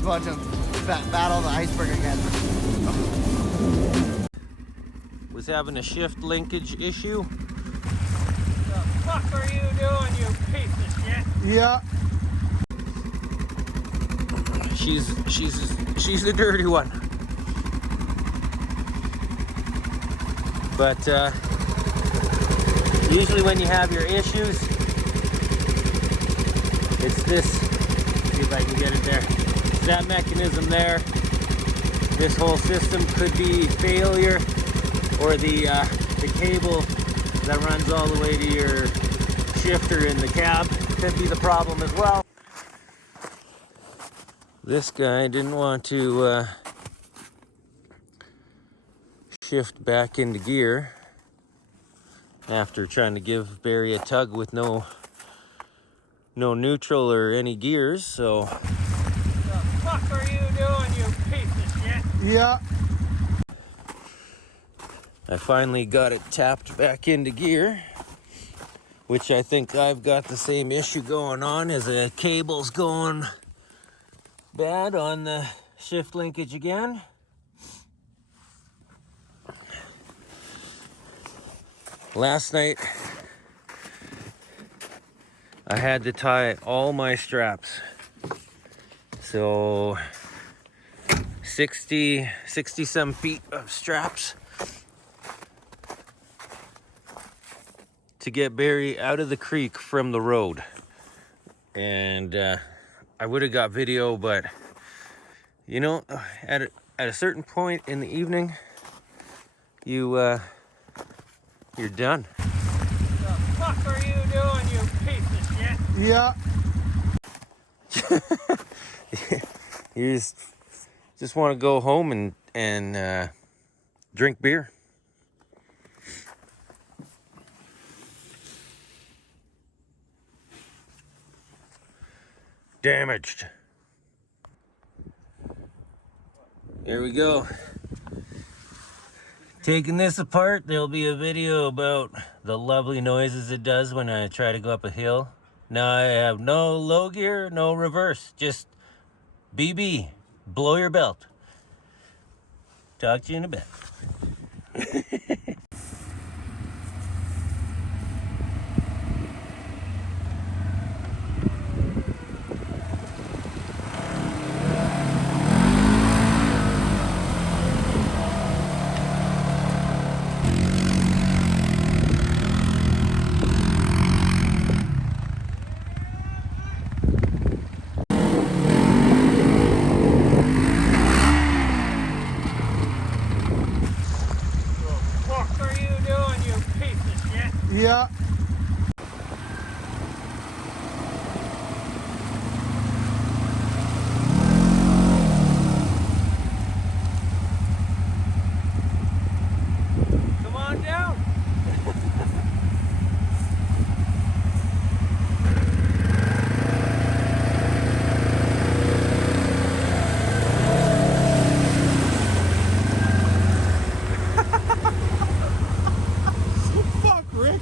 just about to battle the iceberg again. Was having a shift linkage issue. The fuck are you doing, you piece of shit? Yeah. She's the dirty one. But usually when you have your issues, it's this. See if I can get it there. It's that mechanism there. This whole system could be failure, or the cable that runs all the way to your shifter in the cab could be the problem as well. This guy didn't want to shift back into gear after trying to give Barry a tug with no neutral or any gears, so. The fuck are you doing, you piece of shit? Yeah. I finally got it tapped back into gear, which I think I've got the same issue going on as the cable's going bad on the shift linkage again. Last night I had to tie all my straps, so 60 some feet of straps to get Barry out of the creek from the road. And I would have got video, but you know, at a certain point in the evening, you're done. The fuck are you doing, you piece of shit? Yeah. You just want to go home and drink beer. Damaged. Here we go. Taking this apart, there'll be a video about the lovely noises it does when I try to go up a hill. Now I have no low gear, no reverse, just BB, blow your belt. Talk to you in a bit. Yeah. Come on down. Fuck, Rick.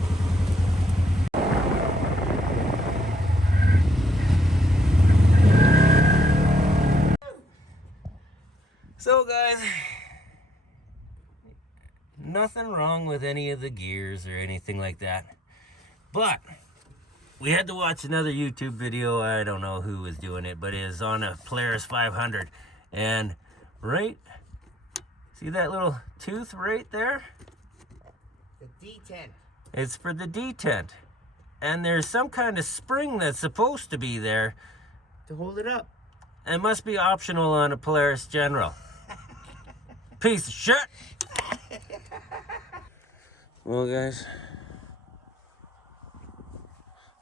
So guys, nothing wrong with any of the gears or anything like that, but we had to watch another YouTube video. I don't know who was doing it, but it is on a Polaris 500, and right, see that little tooth right there? The detent. It's for the detent, and there's some kind of spring that's supposed to be there To hold it up. It must be optional on a Polaris General. Piece of shit. Well, guys,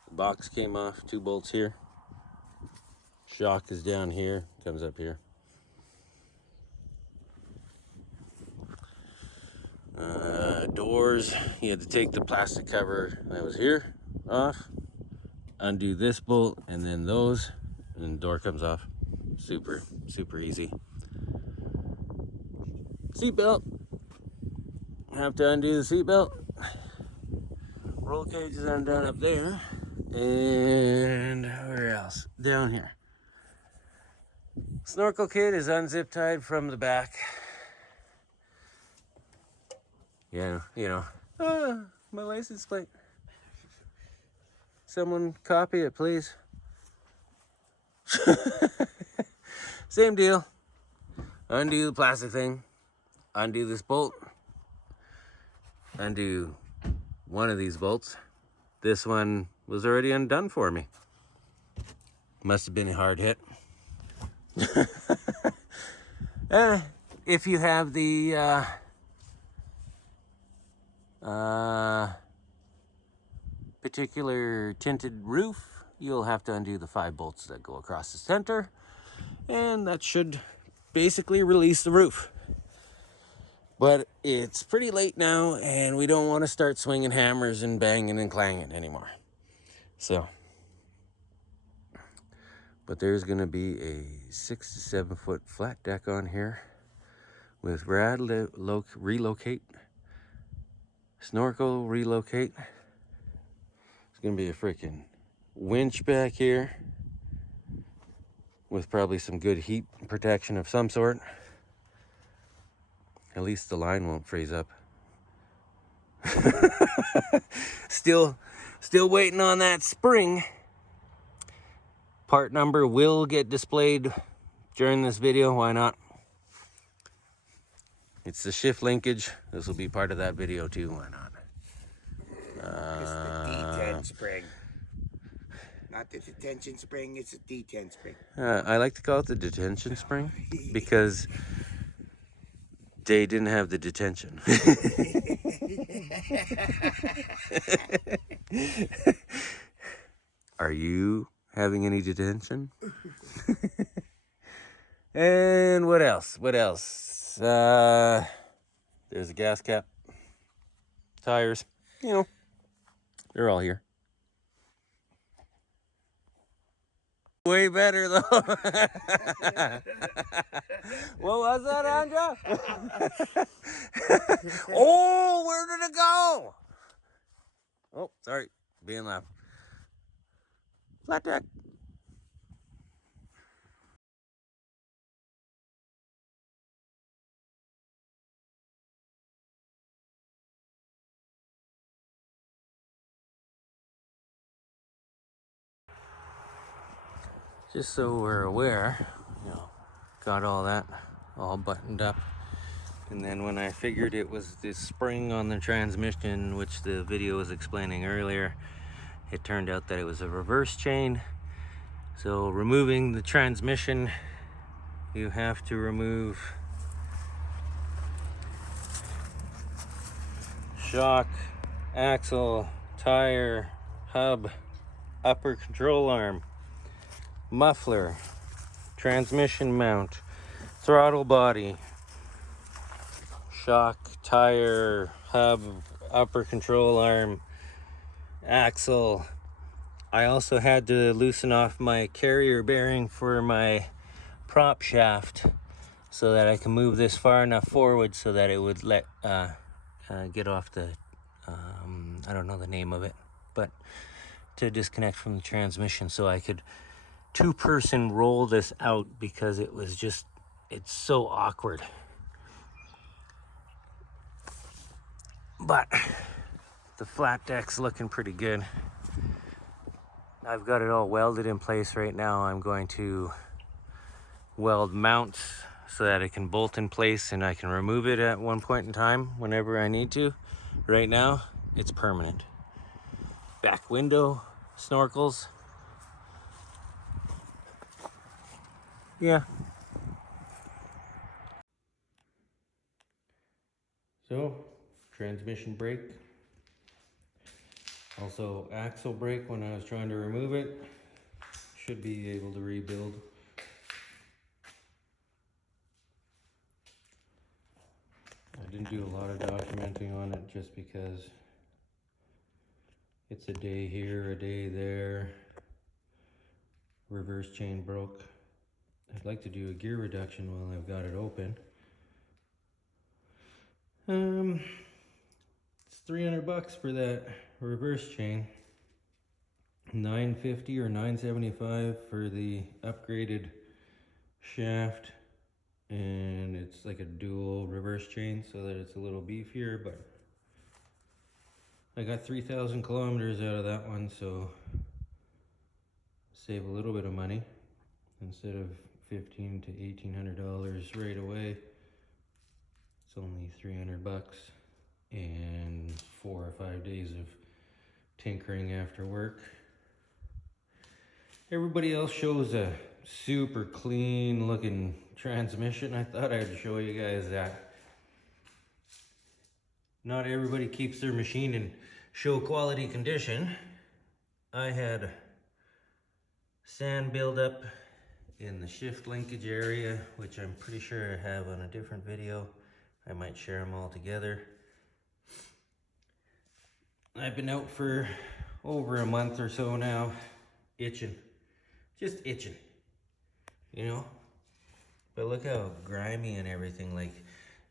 the box came off, 2 bolts here. Shock is down here, comes up here. Doors, you had to take the plastic cover that was here off, undo this bolt, and then those, and the door comes off. Super easy. Seatbelt. Have to undo the seatbelt. Roll cage is undone up there. And where else? Down here. Snorkel kit is unzip tied from the back. Yeah, you know. My license plate. Someone copy it, please. Same deal. Undo the plastic thing. Undo this bolt. Undo one of these bolts. This one was already undone for me. Must have been a hard hit. If you have the particular tinted roof, you'll have to undo the 5 bolts that go across the center, and that should basically release the roof. But it's pretty late now, and we don't want to start swinging hammers and banging and clanging anymore. So, but there's going to be a 6 to 7 foot flat deck on here with rad relocate, snorkel relocate. It's going to be a freaking winch back here with probably some good heat protection of some sort. At least the line won't freeze up. Still waiting on that spring. Part number will get displayed during this video. Why not? It's the shift linkage. This will be part of that video too. Why not? It's the D10 spring. Not the detention spring, it's a D10 spring. I like to call it the detention spring because they didn't have the detention. Are you having any detention? And what else? What else? There's a gas cap. Tires. You know, they're all here. Way better though. What was that, Andra? Oh, where did it go? Oh, sorry, being loud. Flat deck. Just so we're aware, you know, got all that all buttoned up. And then when I figured it was this spring on the transmission, which the video was explaining earlier, it turned out that it was a reverse chain. So removing the transmission, you have to remove shock, axle, tire, hub, upper control arm, muffler, transmission mount, throttle body, shock, tire, hub, upper control arm, axle. I also had to loosen off my carrier bearing for my prop shaft so that I can move this far enough forward so that it would let get off the I don't know the name of it, but to disconnect from the transmission so I could 2-person roll this out, because it was just, it's so awkward. But the flat deck's looking pretty good. I've got it all welded in place right now. I'm going to weld mounts so that it can bolt in place and I can remove it at one point in time whenever I need to. Right now, it's permanent. Back window, snorkels. Yeah. So, transmission brake. Also axle brake when I was trying to remove it. Should be able to rebuild. I didn't do a lot of documenting on it just because it's a day here, a day there. Reverse chain broke. I'd like to do a gear reduction while I've got it open. It's $300 for that reverse chain. $950 or $975 for the upgraded shaft, and it's like a dual reverse chain so that it's a little beefier, but I got 3,000 kilometers out of that one, so save a little bit of money. Instead of $1,500 to $1,800 right away, it's only 300 bucks and 4 or 5 days of tinkering after work. Everybody else shows a super clean looking transmission. I thought I'd show you guys that. Not everybody keeps their machine in show quality condition. I had sand buildup in the shift linkage area, which I'm pretty sure I have on a different video. I might share them all together. I've been out for over a month or so now, itching. Just itching, you know? But look how grimy and everything, like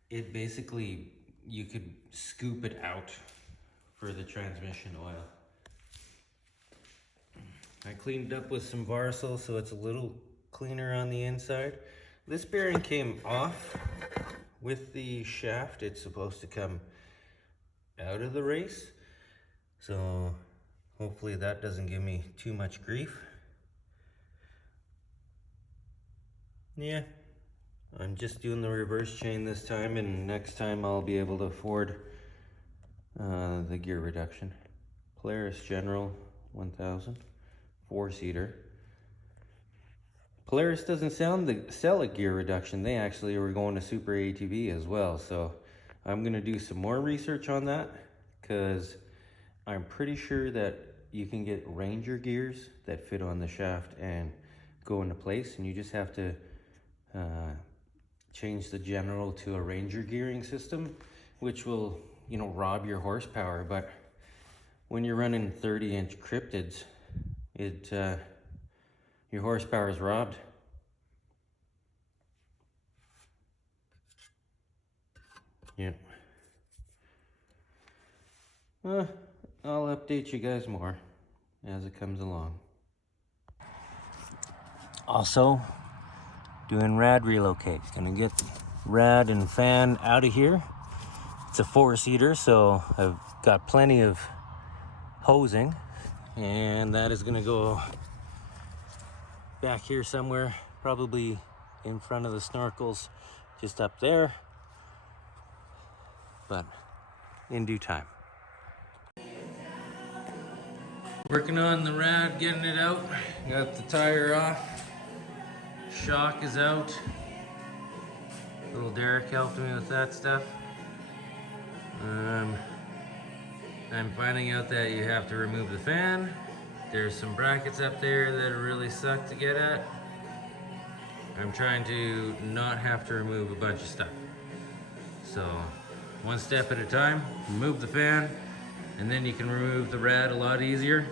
it basically, you could scoop it out for the transmission oil. I cleaned up with some Varsol so it's a little cleaner on the inside. This bearing came off with the shaft. It's supposed to come out of the race. So hopefully that doesn't give me too much grief. Yeah, I'm just doing the reverse chain this time, and next time I'll be able to afford the gear reduction. Polaris General 1000, 4-seater. Polaris doesn't sell a gear reduction. They actually were going to Super ATV as well. So I'm gonna do some more research on that, because I'm pretty sure that you can get Ranger gears that fit on the shaft and go into place, and you just have to change the General to a Ranger gearing system, which will, you know, rob your horsepower. But when you're running 30-inch cryptids, your horsepower is robbed. Yeah. I'll update you guys more as it comes along. Also, doing rad relocate. Gonna get the rad and fan out of here. It's a 4-seater, so I've got plenty of hosing, and that is gonna go back here somewhere, probably in front of the snorkels, just up there, but in due time. Working on the rad, getting it out. Got the tire off. Shock is out. Little Derek helped me with that stuff. I'm finding out that you have to remove the fan. There's some brackets up there that really suck to get at. I'm trying to not have to remove a bunch of stuff. So, one step at a time, remove the fan, and then you can remove the rad a lot easier.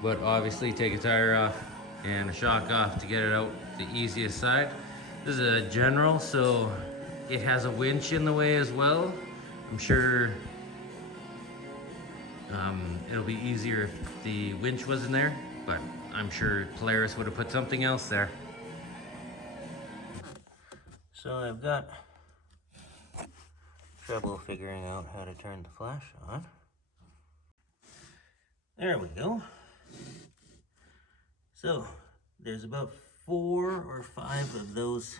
But obviously take a tire off and a shock off to get it out the easiest side. This is a General, so it has a winch in the way as well. I'm sure it'll be easier if the winch wasn't there, but I'm sure Polaris would have put something else there. So I've got trouble figuring out how to turn the flash on. There we go. So there's about 4 or 5 of those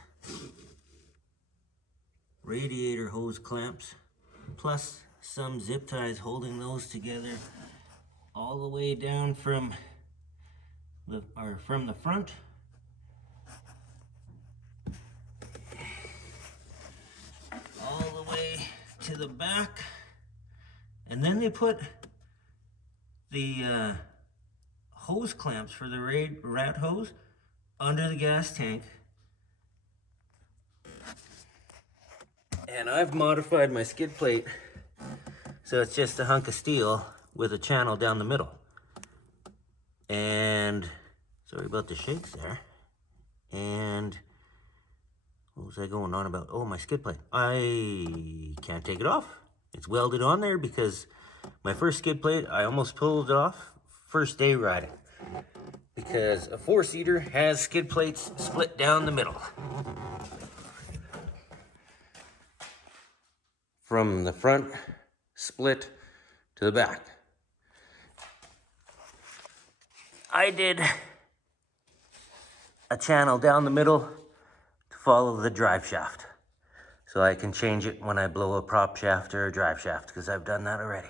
radiator hose clamps, plus some zip ties holding those together all the way down from the front all the way to the back. And then they put the hose clamps for the rat hose under the gas tank. And I've modified my skid plate so it's just a hunk of steel with a channel down the middle. And sorry about the shakes there. And what was I going on about? Oh, my skid plate. I can't take it off. It's welded on there because my first skid plate, I almost pulled it off first day riding because a four-seater has skid plates split down the middle. From the front split to the back. I did a channel down the middle to follow the drive shaft. So I can change it when I blow a prop shaft or a drive shaft, because I've done that already.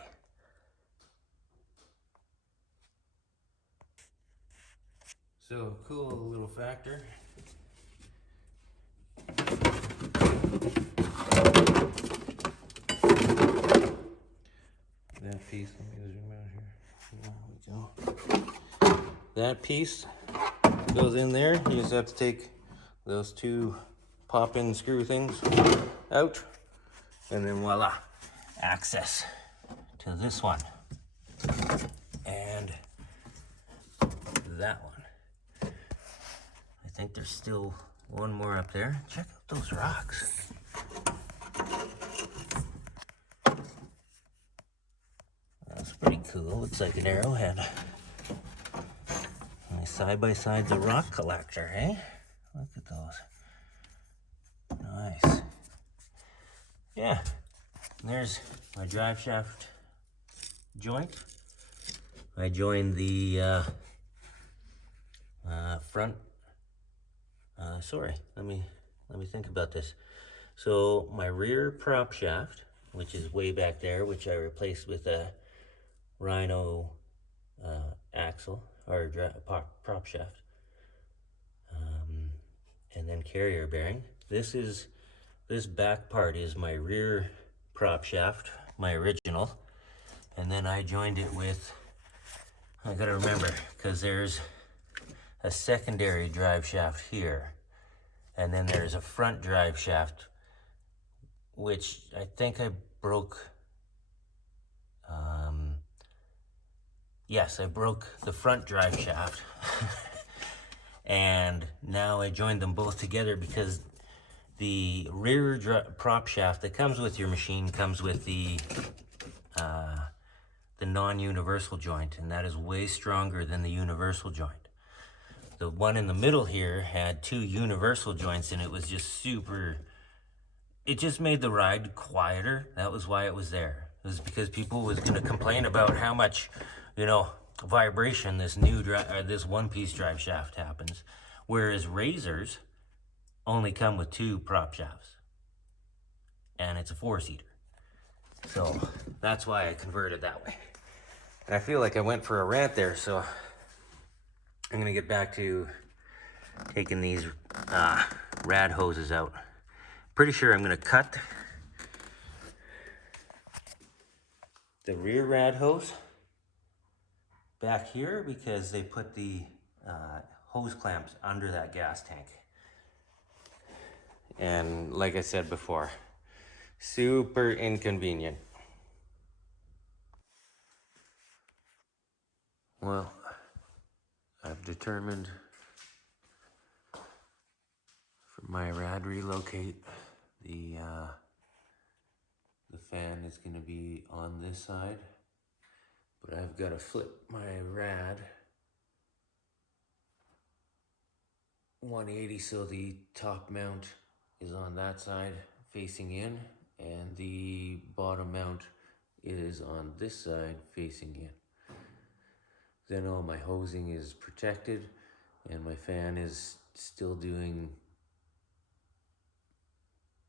So cool little factor. That piece, let me zoom out here. There we go. That piece goes in there. You just have to take those two pop-in screw things out, and then voila, access to this one and that one. I think there's still one more up there. Check out those rocks. That's pretty cool. Looks like an arrowhead. Side by side's a rock collector, eh? Look at those. Nice. Yeah. There's my drive shaft joint. I joined the front. Sorry. Let me think about this. So my rear prop shaft, which is way back there, which I replaced with a Rhino axle or prop shaft, and then carrier bearing. This back part is my rear prop shaft, my original, and then I joined it with, I gotta remember, because there's a secondary drive shaft here, and then there's a front drive shaft, which I think I broke. Yes, I broke the front drive shaft. And now I joined them both together because the rear prop shaft that comes with your machine comes with the non-universal joint, and that is way stronger than the universal joint. The one in the middle here had two universal joints, and it was just super, it just made the ride quieter. That was why it was there. It was because people was going to complain about how much, you know, vibration this new this one-piece drive shaft happens, whereas Razors only come with two prop shafts, and it's a four-seater. So that's why I converted that way. And I feel like I went for a rant there, so I'm gonna get back to taking these rad hoses out. Pretty sure I'm gonna cut the rear rad hose back here because they put the hose clamps under that gas tank. And like I said before, super inconvenient. Well, I've determined for my rad relocate, the fan is going to be on this side, but I've got to flip my rad 180 so the top mount is on that side facing in, and the bottom mount is on this side facing in. Then all my hosing is protected, and my fan is still doing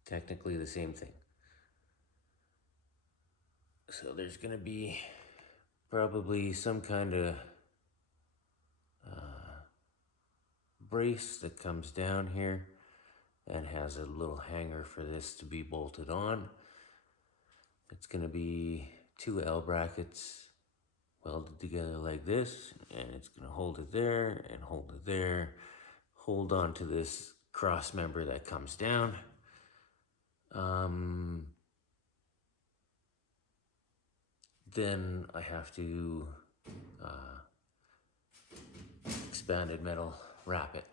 technically the same thing. So there's gonna be probably some kind of brace that comes down here and has a little hanger for this to be bolted on. It's gonna be two L brackets welded together like this, and it's gonna hold it there and hold it there, hold on to this cross member that comes down. Then I have to expanded metal wrap it.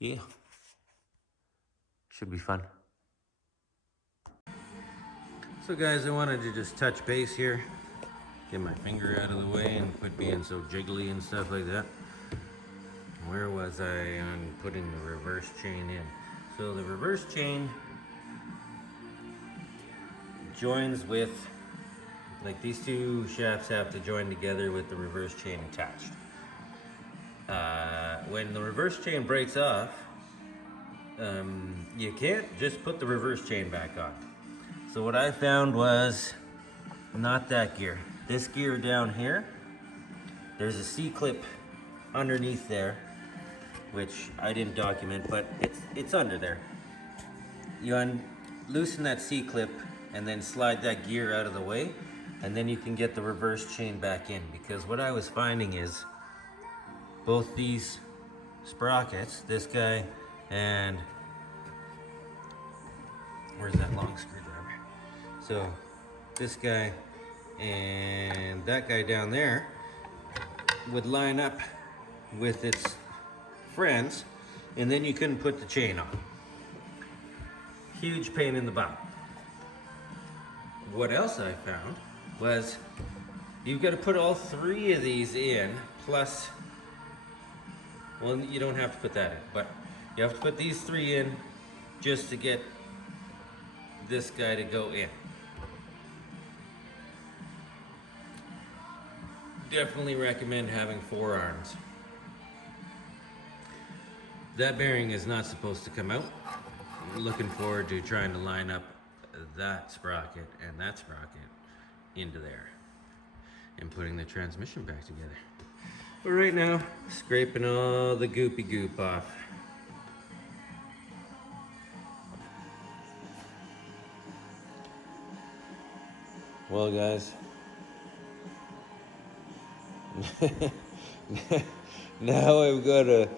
Yeah, should be fun. So guys, I wanted to just touch base here, Get my finger out of the way and quit being so jiggly and stuff like that. Where was I on putting the reverse chain in? So the reverse chain joins with, like, these two shafts have to join together with the reverse chain attached. When the reverse chain breaks off, you can't just put the reverse chain back on. So what I found was not that gear. This gear down here, there's a C-clip underneath there, which I didn't document, but it's under there. You loosen that C-clip and then slide that gear out of the way, and then you can get the reverse chain back in. Because what I was finding is both these sprockets, this guy and where's that long screwdriver? So this guy and that guy down there would line up with its friends, and then you couldn't put the chain on. Huge pain in the butt. What else I found was you've got to put all three of these in, plus, well, you don't have to put that in, but you have to put these three in just to get this guy to go in. Definitely recommend having 4 arms. That bearing is not supposed to come out. I'm looking forward to trying to line up that sprocket and that sprocket into there and putting the transmission back together. But right now, scraping all the goopy goop off. Well, guys, now I've got a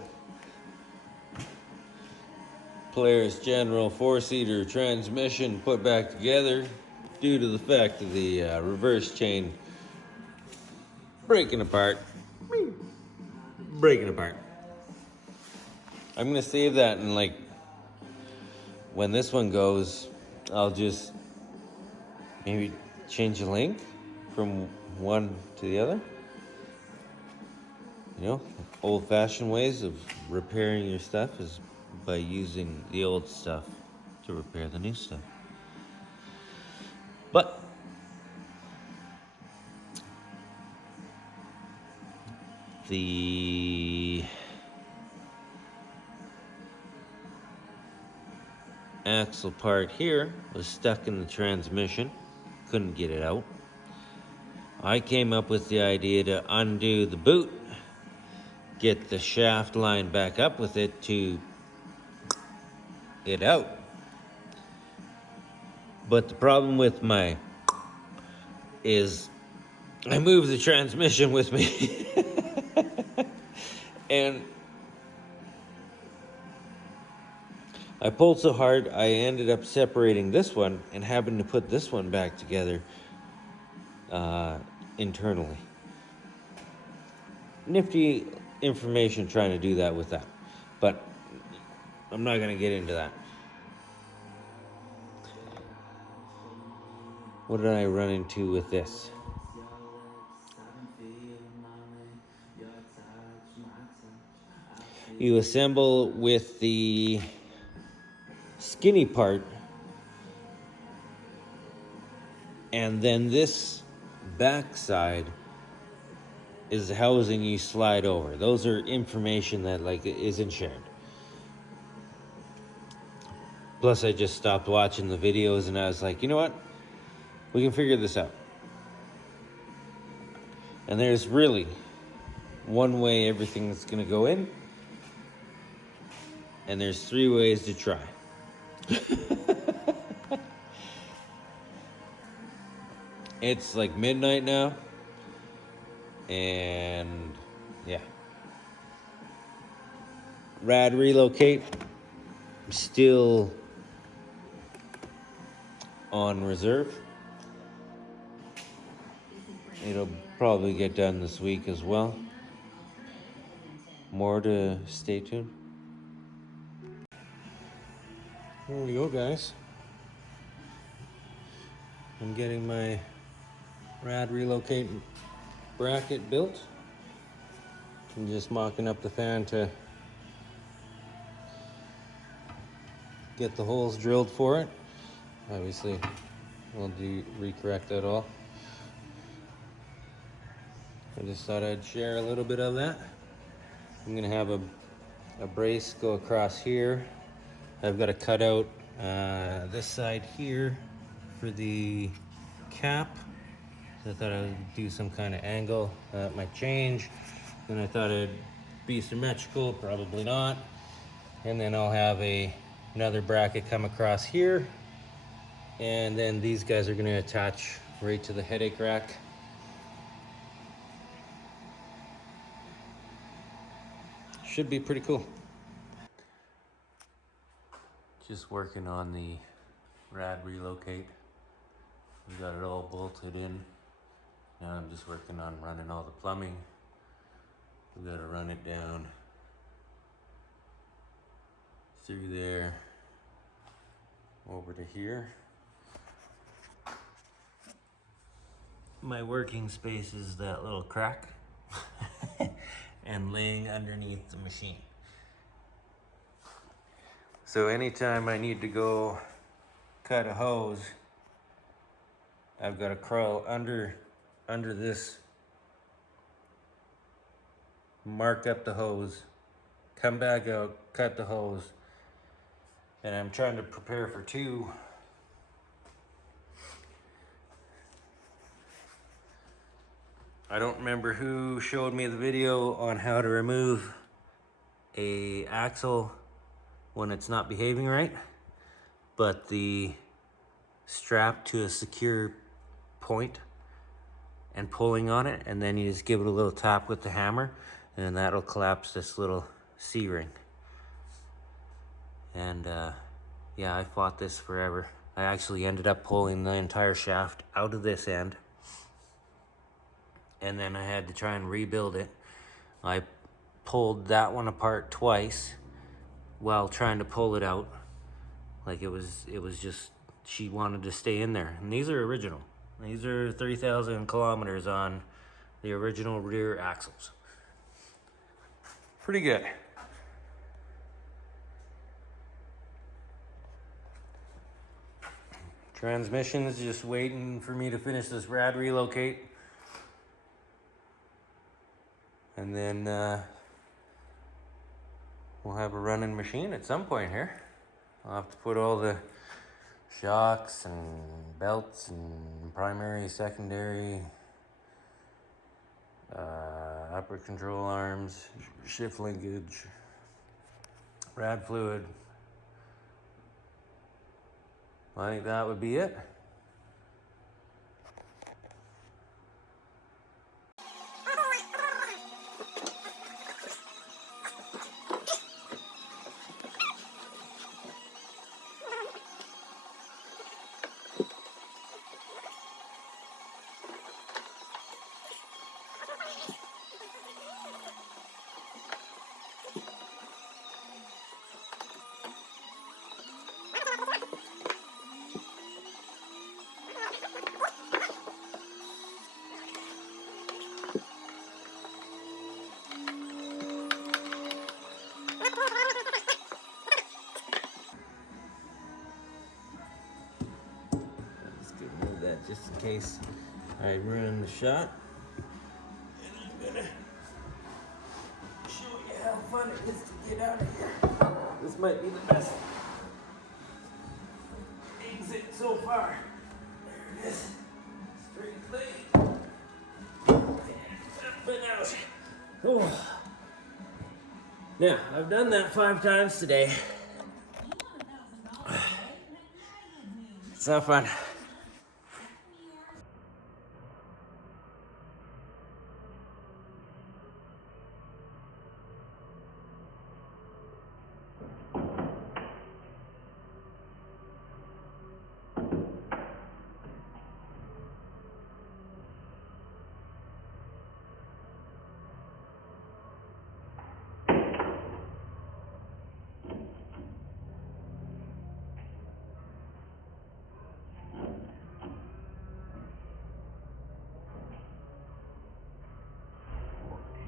Polaris General 4-seater transmission put back together due to the fact of the reverse chain breaking apart. I'm gonna save that, and like when this one goes, I'll just maybe change the link from one to the other. You know, old-fashioned ways of repairing your stuff is by using the old stuff to repair the new stuff. But the axle part here was stuck in the transmission, couldn't get it out. I came up with the idea to undo the boot, get the shaft line back up with it to it out. But the problem with my is I moved the transmission with me and I pulled so hard I ended up separating this one and having to put this one back together internally. Nifty information trying to do that with that, but I'm not going to get into that. What did I run into with this? You assemble with the skinny part, and then this back side is the housing you slide over. Those are information that like isn't shared. Plus I just stopped watching the videos and I was like, you know what? We can figure this out. And there's really one way everything's gonna go in, and there's 3 ways to try. It's like midnight now, and yeah. Rad relocate, still on reserve. It'll probably get done this week as well. More to stay tuned. Here we go, guys. I'm getting my rad relocate bracket built. I'm just mocking up the fan to get the holes drilled for it. Obviously, we'll recorrect that all. I just thought I'd share a little bit of that. I'm gonna have a brace go across here. I've got to cut out this side here for the cap. So I thought I would do some kind of angle that might change. Then I thought it'd be symmetrical, probably not. And then I'll have another bracket come across here. And then these guys are gonna attach right to the headache rack. Should be pretty cool. Just working on the rad relocate. We got it all bolted in. Now I'm just working on running all the plumbing. We gotta run it down through there, over to here. My working space is that little crack and laying underneath the machine. So anytime I need to go cut a hose, I've got to crawl under this, mark up the hose, come back out, cut the hose, and I'm trying to prepare for two. I don't remember who showed me the video on how to remove a axle when it's not behaving right, but the strap to a secure point and pulling on it, and then you just give it a little tap with the hammer, and that'll collapse this little C-ring. And yeah, I fought this forever. I actually ended up pulling the entire shaft out of this end, and then I had to try and rebuild it. I pulled that one apart twice while trying to pull it out. Like it was just, she wanted to stay in there. And these are original. These are 3,000 kilometers on the original rear axles. Pretty good. Transmission is just waiting for me to finish this rad relocate. And then we'll have a running machine at some point here. I'll have to put all the shocks and belts and primary, secondary, upper control arms, shift linkage, rad fluid. I think that would be it. Move that just in case I ruin the shot. And I'm gonna show you how fun it is to get out of here. This might be the best exit so far. There it is. Straight leg. Up and out. Oh. Now, I've done that 5 times today. It's not fun.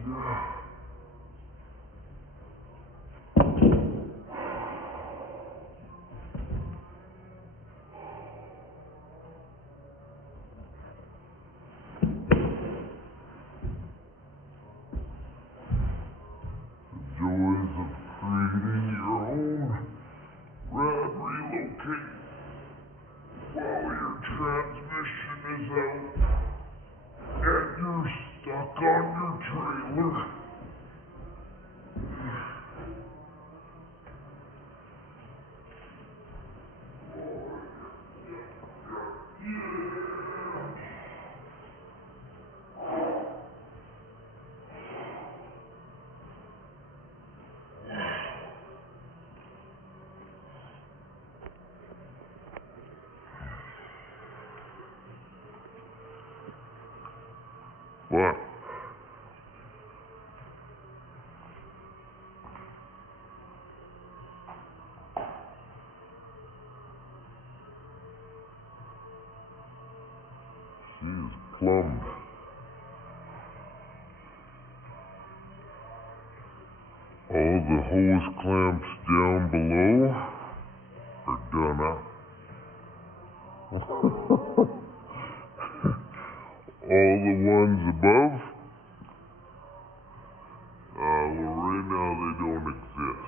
Joys of creating your own rad relocate while your transmission is out and you're stuck on your trailer. What? She's plumbed. All the hose clamps down below are done up. All the ones above, well, right now they don't exist.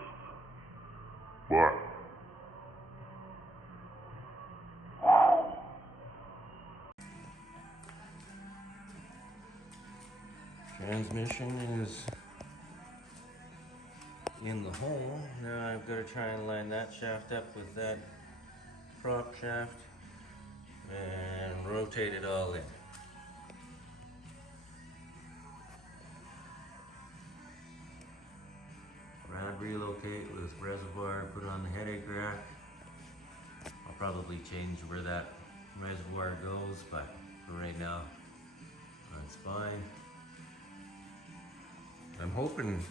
But Transmission is in the hole. Now I've got to try and line that shaft up with that prop shaft and rotate it all in. Rad relocate with reservoir put on the headache rack. I'll probably change where that reservoir goes, but for right now, that's fine. I'm hoping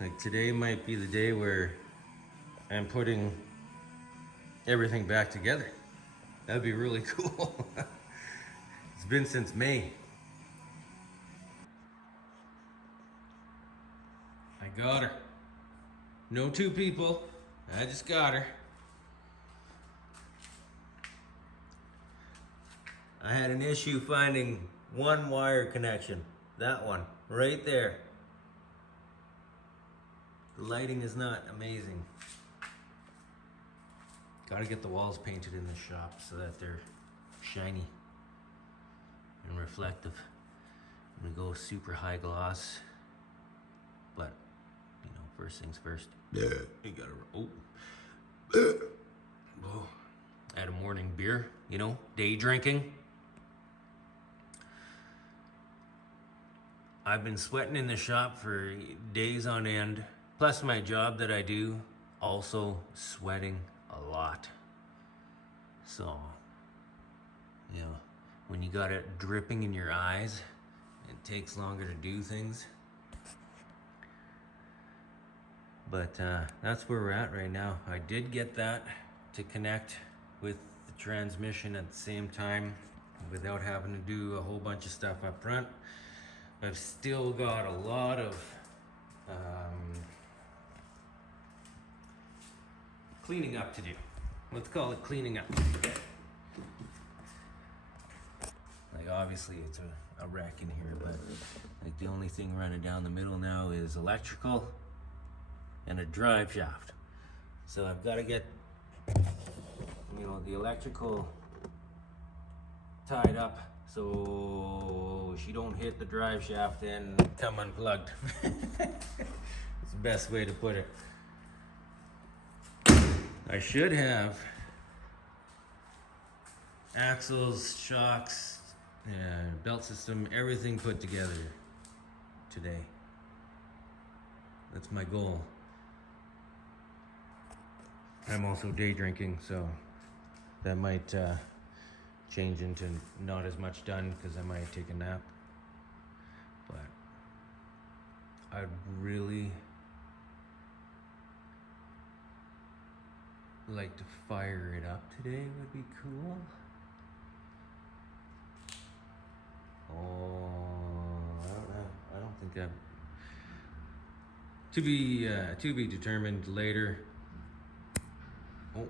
like today might be the day where I'm putting everything back together. That'd be really cool. It's been since May. I got her. No two people. I just got her. I had an issue finding one wire connection. That one, right there. The lighting is not amazing. Gotta get the walls painted in the shop so that they're shiny and reflective. I'm gonna go super high gloss, but you know, first things first. You gotta, whoa. Add a morning beer, you know, day drinking. I've been sweating in the shop for days on end. Plus my job that I do, also sweating a lot. So, you know, when you got it dripping in your eyes, it takes longer to do things. But that's where we're at right now. I did get that to connect with the transmission at the same time without having to do a whole bunch of stuff up front. I've still got a lot of cleaning up to do. Let's call it cleaning up. Like obviously it's a wreck in here, but like the only thing running down the middle now is electrical and a drive shaft. So I've got to get, you know, the electrical tied up so she don't hit the drive shaft and come unplugged. It's the best way to put it. I should have axles, shocks, belt system, everything put together today. That's my goal. I'm also day drinking, so that might change into not as much done because I might take a nap. But I'd really like to fire it up today. Would be cool. Oh, I don't know. I don't think To be determined later. Oh.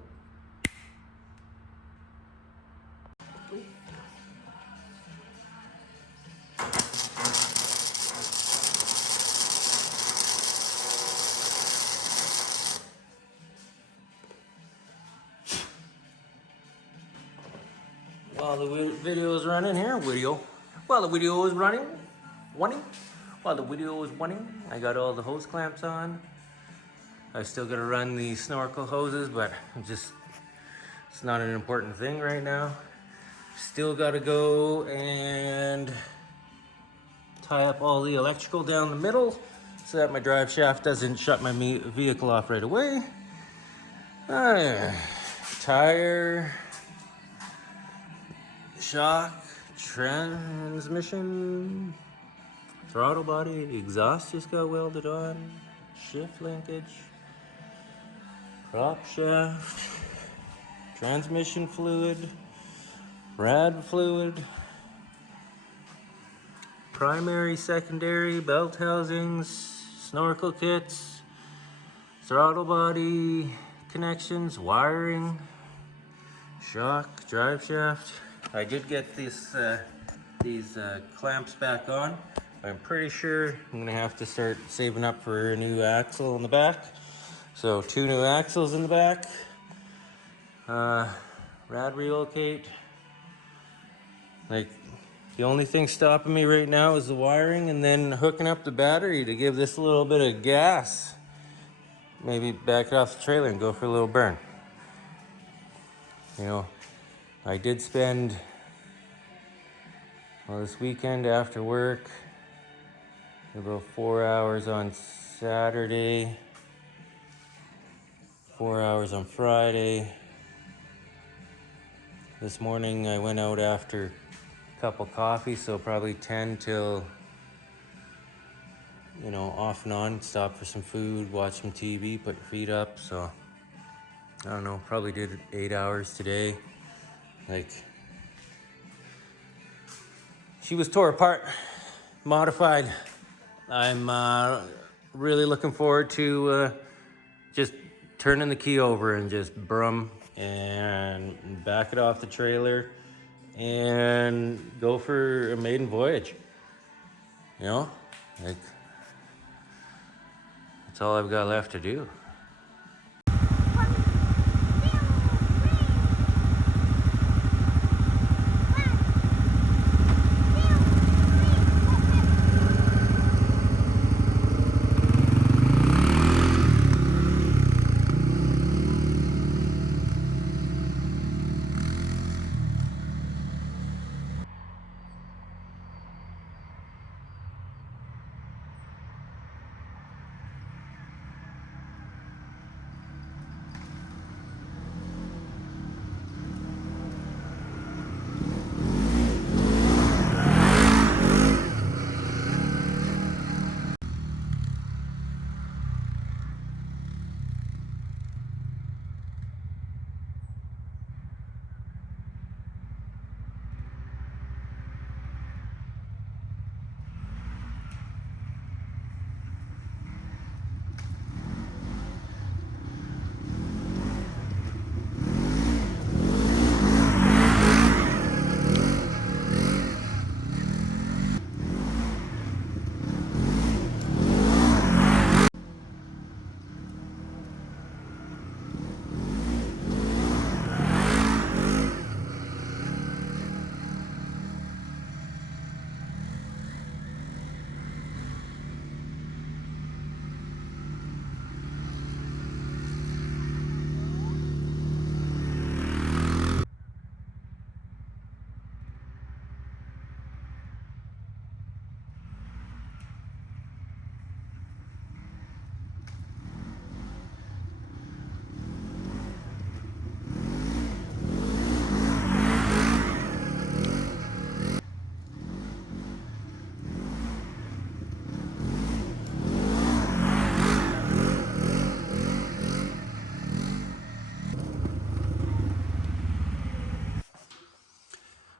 While the video is running here, while the video is running, I got all the hose clamps on. I still gotta run the snorkel hoses, but it's not an important thing right now. Still gotta go and tie up all the electrical down the middle so that my drive shaft doesn't shut my vehicle off right away. Tire, shock, transmission, throttle body, exhaust just got welded on, shift linkage, prop shaft, transmission fluid, rad fluid, primary, secondary, belt housings, snorkel kits, throttle body connections, wiring, shock, drive shaft. I did get these clamps back on. I'm pretty sure I'm gonna have to start saving up for a new axle in the back. So 2 new axles in the back. Rad relocate. Like, the only thing stopping me right now is the wiring and then hooking up the battery to give this a little bit of gas. Maybe back it off the trailer and go for a little burn. You know, I did spend, well, this weekend after work, about 4 hours on Saturday, 4 hours on Friday. This morning I went out after a cup of coffee, so probably 10 till, you know, off and on, stop for some food, watch some TV, put your feet up. So I don't know, probably did 8 hours today. Like, she was tore apart, modified. I'm really looking forward to just turning the key over and just brum and back it off the trailer and go for a maiden voyage. You know, like, that's all I've got left to do.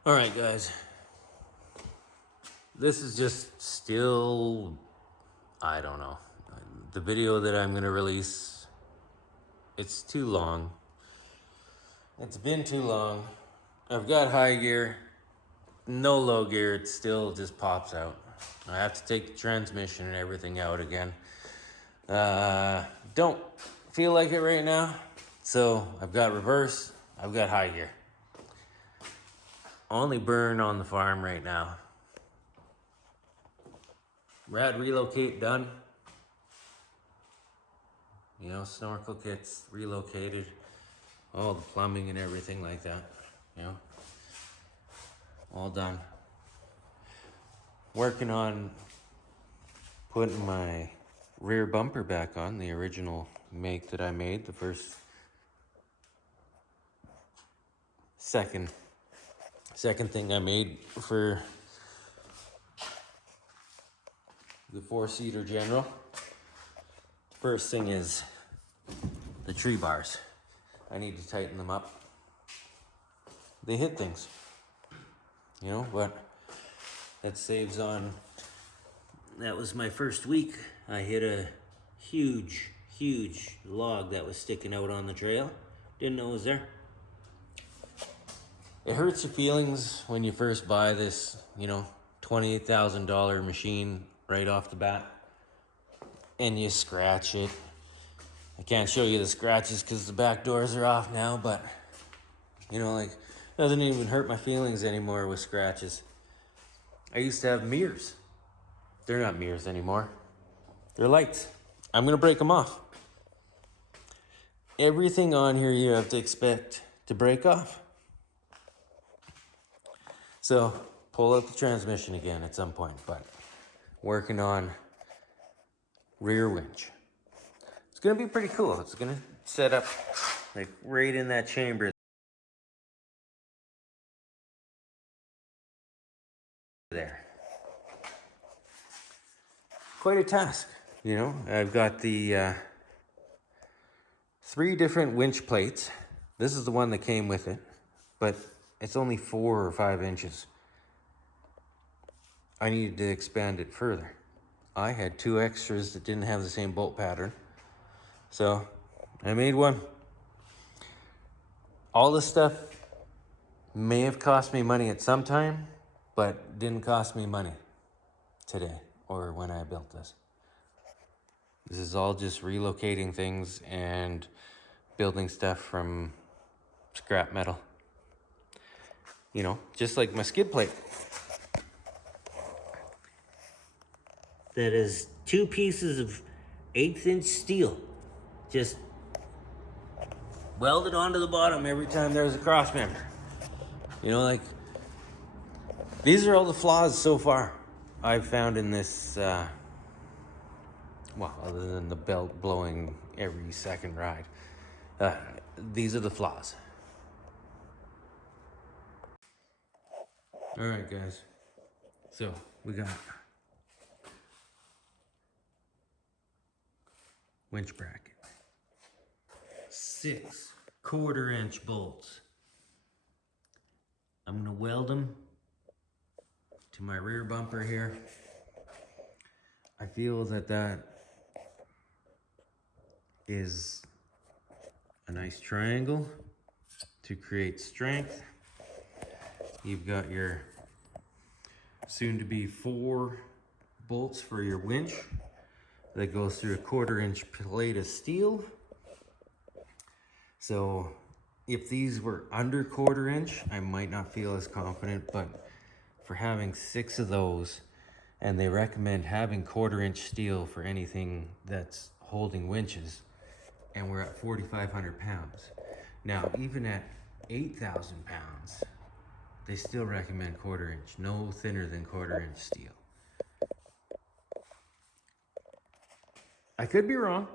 All right, guys. This is just still, I don't know. the video that I'm gonna release, it's too long. It's been too long. I've got high gear, no low gear, it still just pops out. I have to take the transmission and everything out again. Don't feel like it right now, so I've got reverse, I've got high gear. Only burn on the farm right now. Rad relocate done. You know, snorkel kits relocated. All the plumbing and everything like that, you know. All done. Working on putting my rear bumper back on, the original make that I made, the second thing I made for the 4-seater General. First thing is the tree bars. I need to tighten them up. They hit things, you know, but that saves on. That was my first week. I hit a huge log that was sticking out on the trail. Didn't know it was there. It hurts your feelings when you first buy this, you know, $28,000 machine right off the bat, and you scratch it. I can't show you the scratches because the back doors are off now, but, you know, like, it doesn't even hurt my feelings anymore with scratches. I used to have mirrors. They're not mirrors anymore. They're lights. I'm gonna break them off. Everything on here you have to expect to break off. So, pull out the transmission again at some point, but working on rear winch. It's gonna be pretty cool. It's gonna set up like right in that chamber there. Quite a task, you know. I've got the 3 different winch plates. This is the one that came with it, but it's only 4 or 5 inches. I needed to expand it further. I had 2 extras that didn't have the same bolt pattern, so I made one. All this stuff may have cost me money at some time, but didn't cost me money today or when I built this. This is all just relocating things and building stuff from scrap metal. You know, just like my skid plate. That is 2 pieces of 1/8 inch steel. Just welded onto the bottom every time there's a cross member. You know, like, these are all the flaws so far I've found in this, well, other than the belt blowing every second ride. These are the flaws. All right, guys. So we got winch bracket, 6 1/4 inch bolts. I'm gonna weld them to my rear bumper here. I feel that that is a nice triangle to create strength. You've got your soon to be 4 bolts for your winch that goes through a 1/4 inch plate of steel. So if these were under 1/4 inch, I might not feel as confident, but for having 6 of those, and they recommend having 1/4 inch steel for anything that's holding winches, and we're at 4,500 pounds. Now, even at 8,000 pounds, they still recommend 1/4 inch, no thinner than 1/4 inch steel. I could be wrong.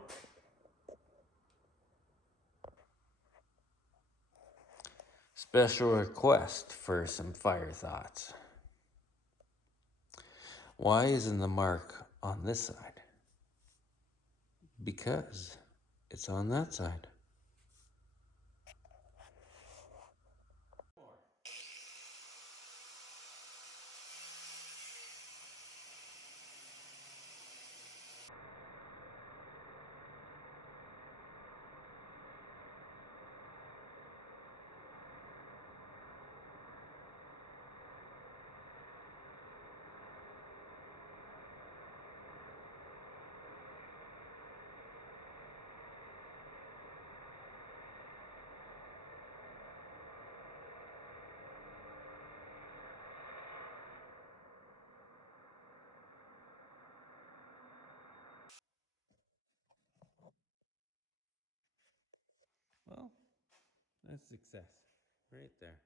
Special request for some fire thoughts. Why isn't the mark on this side? Because it's on that side. That's success right there.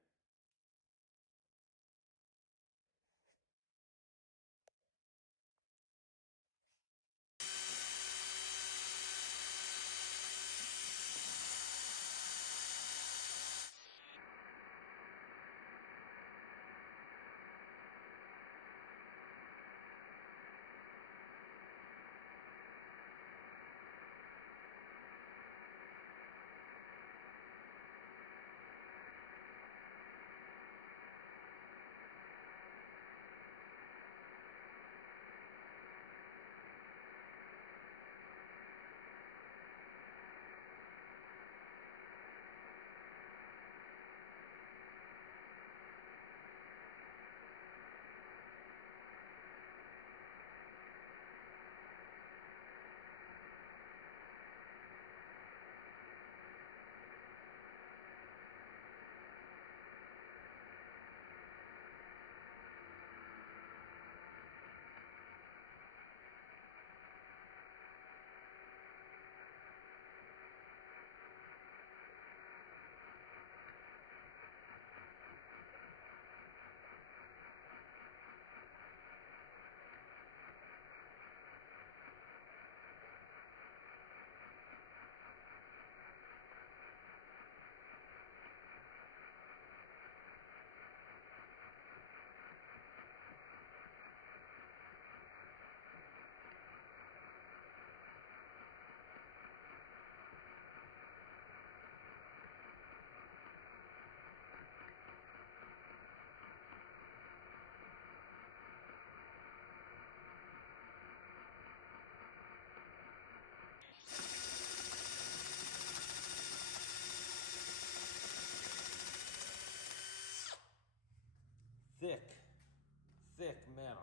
Thick metal.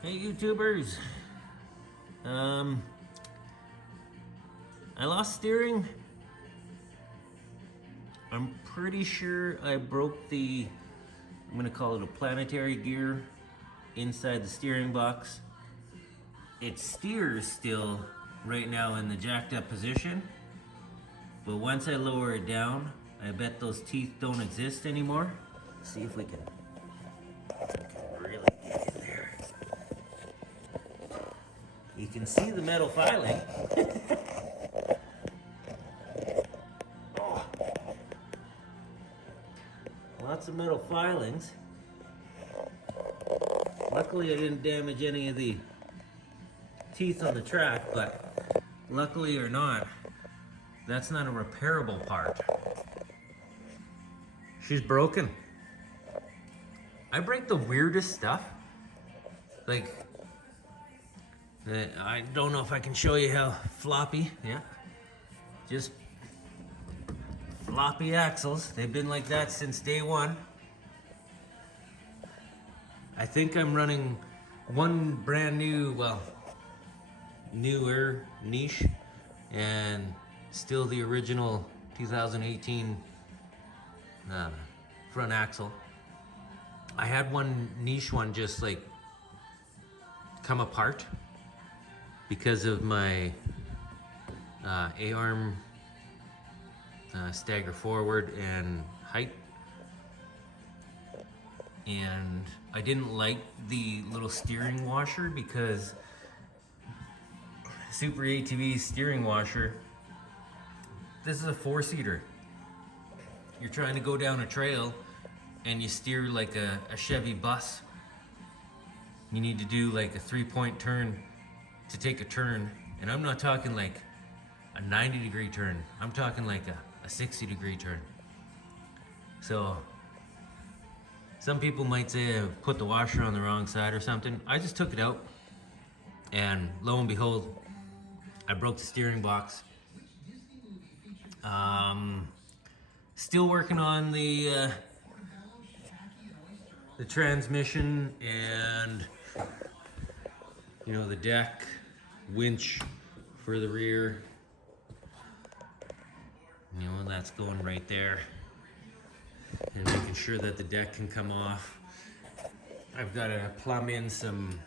Hey YouTubers, I lost steering. I'm pretty sure I broke I'm gonna call it a planetary gear inside the steering box. It steers still right now in the jacked up position, but once I lower it down, I bet those teeth don't exist anymore. See if we can really get in there. You can see the metal filing. Lots of metal filings. Luckily I didn't damage any of the teeth on the track, but luckily or not, that's not a repairable part. She's broken. I break the weirdest stuff. Like, I don't know if I can show you how floppy, yeah. Just floppy axles. They've been like that since day one. I think I'm running one brand new, well, newer niche and still the original 2018 front axle. I had one niche one just like come apart because of my A-arm stagger forward and height. And I didn't like the little steering washer because Super ATV steering washer. This is a 4-seater. You're trying to go down a trail and you steer like a Chevy bus. You need to do like a 3-point turn to take a turn. And I'm not talking like a 90-degree turn. I'm talking like a 60-degree turn. So some people might say I put the washer on the wrong side or something. I just took it out and lo and behold, I broke the steering box. Still working on the transmission and, you know, the deck, winch for the rear. You know, that's going right there. And making sure that the deck can come off. I've got to plumb in some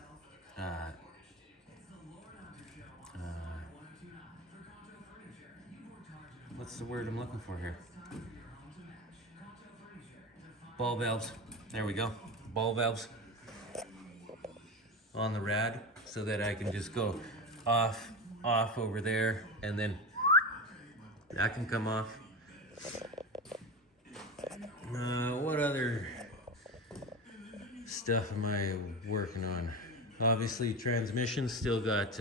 what's the word I'm looking for here? Ball valves. There we go. Ball valves on the rad so that I can just go off over there, and then that can come off. What other stuff am I working on? Obviously, transmission still got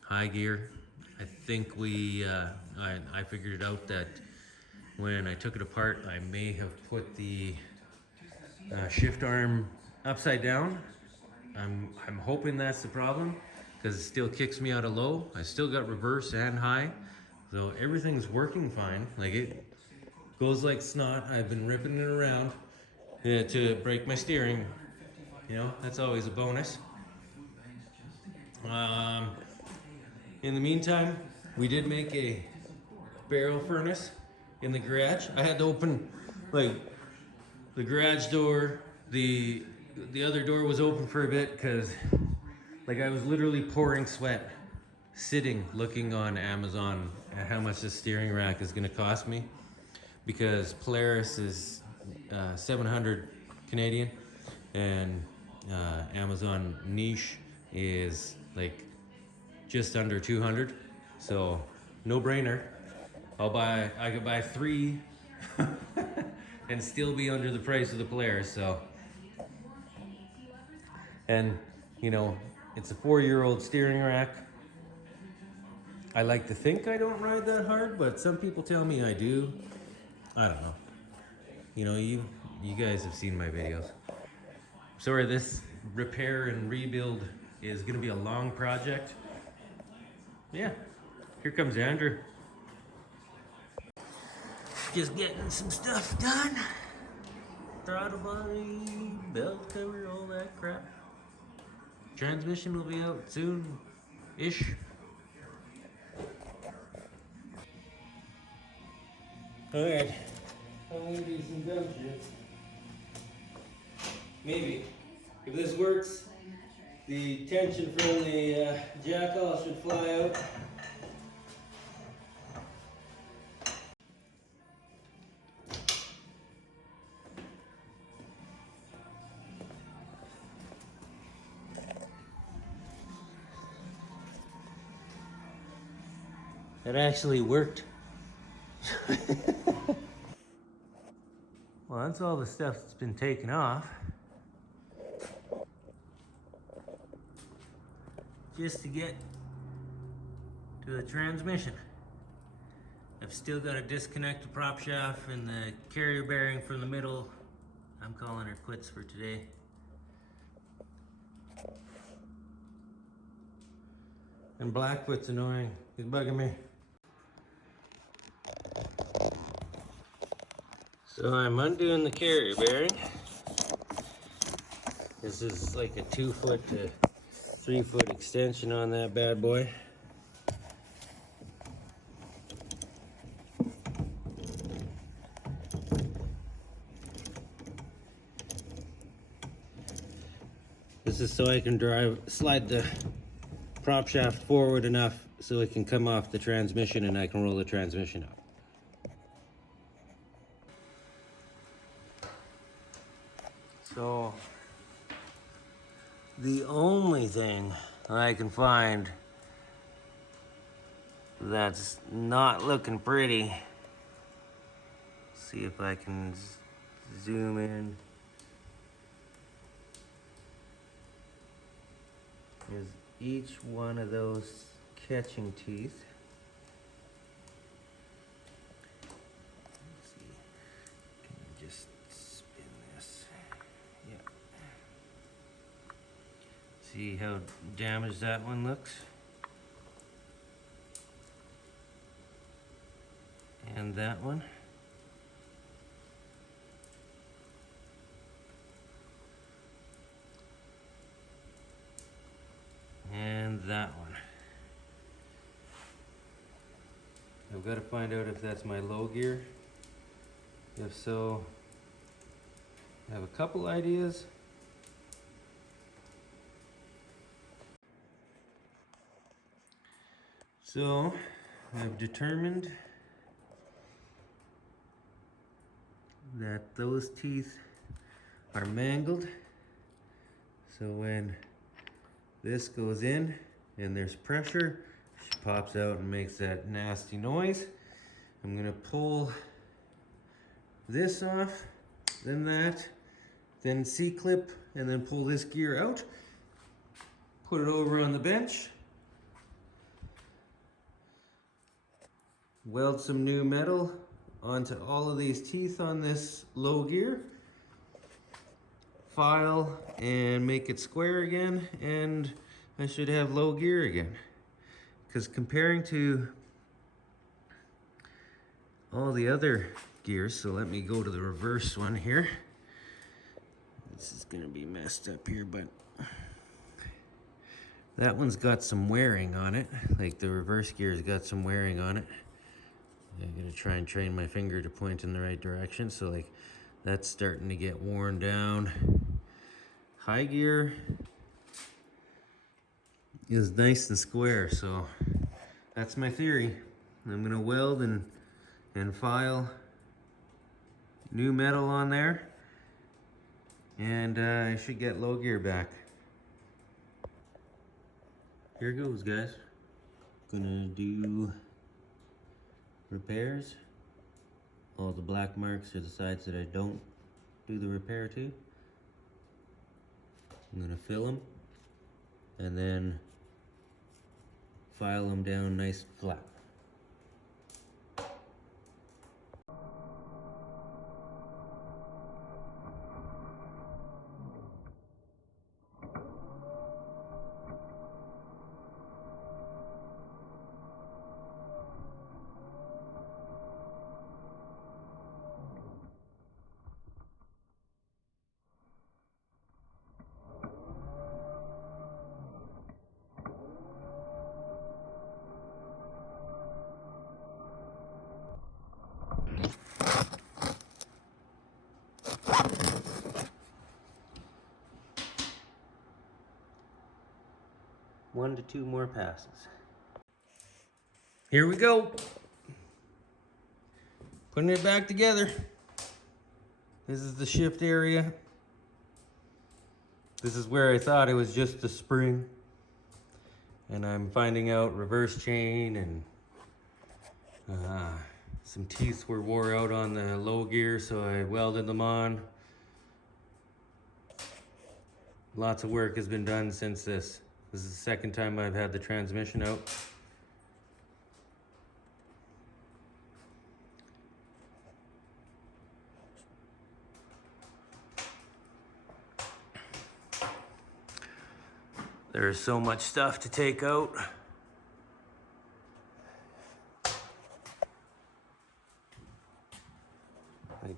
high gear. I think I figured it out that when I took it apart, I may have put the shift arm upside down. I'm hoping that's the problem, because it still kicks me out of low. I still got reverse and high, so everything's working fine. Like, it goes like snot. I've been ripping it around to break my steering. You know, that's always a bonus. In the meantime, we did make a barrel furnace in the garage. I had to open like the garage door. The other door was open for a bit because like I was literally pouring sweat sitting looking on Amazon at how much the steering rack is going to cost me, because Polaris is 700 Canadian and Amazon niche is like just under 200. So no brainer. I could buy 3 and still be under the price of the Polaris. So, and you know, it's a 4-year-old steering rack. I like to think I don't ride that hard, but some people tell me I do. I don't know. You know, you guys have seen my videos. Sorry, this repair and rebuild is gonna be a long project. Yeah, here comes Andrew. Just getting some stuff done. Throttle body, belt cover, all that crap. Transmission will be out soon-ish. Alright, I'm gonna do some dumb shit. Maybe. If this works, the tension from the jackal should fly out. It actually worked. Well, that's all the stuff that's been taken off. Just to get to the transmission. I've still got to disconnect the prop shaft and the carrier bearing from the middle. I'm calling her quits for today. And Blackfoot's annoying. He's bugging me. So I'm undoing the carrier bearing. This is like a 2-foot to 3-foot extension on that bad boy. This is so I can slide the prop shaft forward enough so it can come off the transmission and I can roll the transmission up. So the only thing I can find That's not looking pretty. See if I can zoom in. Here's each one of those catching teeth. Let's see. Can you just spin this? Yeah. See how damaged that one looks? And that one. And that one. I've got to find out if that's my low gear. If so, I have a couple ideas. So, I've determined that those teeth are mangled. So when this goes in and there's pressure, she pops out and makes that nasty noise. I'm gonna pull this off, then that, then C-clip, and then pull this gear out, put it over on the bench, weld some new metal onto all of these teeth on this low gear, file and make it square again, and I should have low gear again. Because comparing to all the other gears, so let me go to the reverse one here. This is gonna be messed up here, but that one's got some wearing on it. Like the reverse gear's got some wearing on it. I'm gonna try and train my finger to point in the right direction. So like that's starting to get worn down. High gear is nice and square, so that's my theory. I'm gonna weld and file new metal on there, and I should get low gear back. Here goes, guys. Gonna do repairs. All the black marks are the sides that I don't do the repair to. I'm gonna fill them and then file them down nice and flat. One to two more passes. Here we go. Putting it back together. This is the shift area. This is where I thought it was just the spring. And I'm finding out reverse chain and some teeth were wore out on the low gear, so I welded them on. Lots of work has been done since this. This is the second time I've had the transmission out. There's so much stuff to take out. I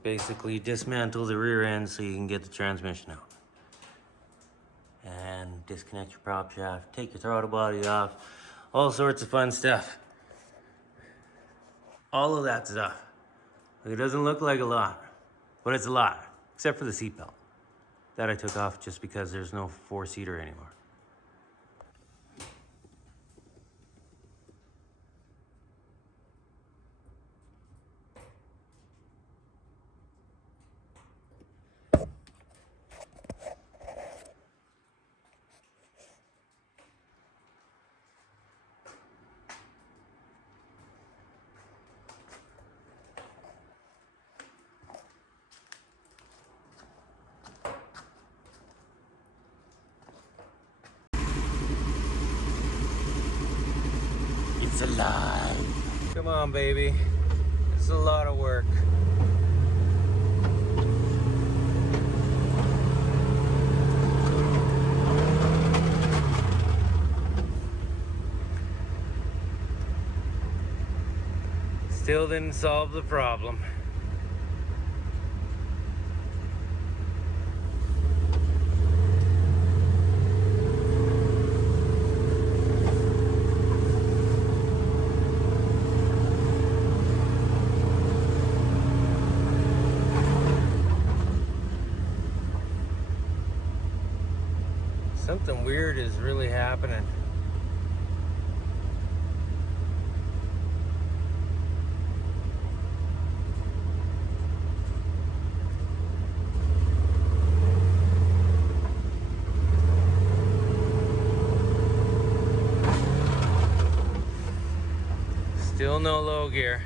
basically dismantle the rear end so you can get the transmission out. And disconnect your prop shaft, take your throttle body off, all sorts of fun stuff. All of that stuff. It doesn't look like a lot, but it's a lot, except for the seatbelt. That I took off just because there's no four-seater anymore. It's alive. Come on, baby. It's a lot of work. Still didn't solve the problem. Something weird is really happening. Still no low gear.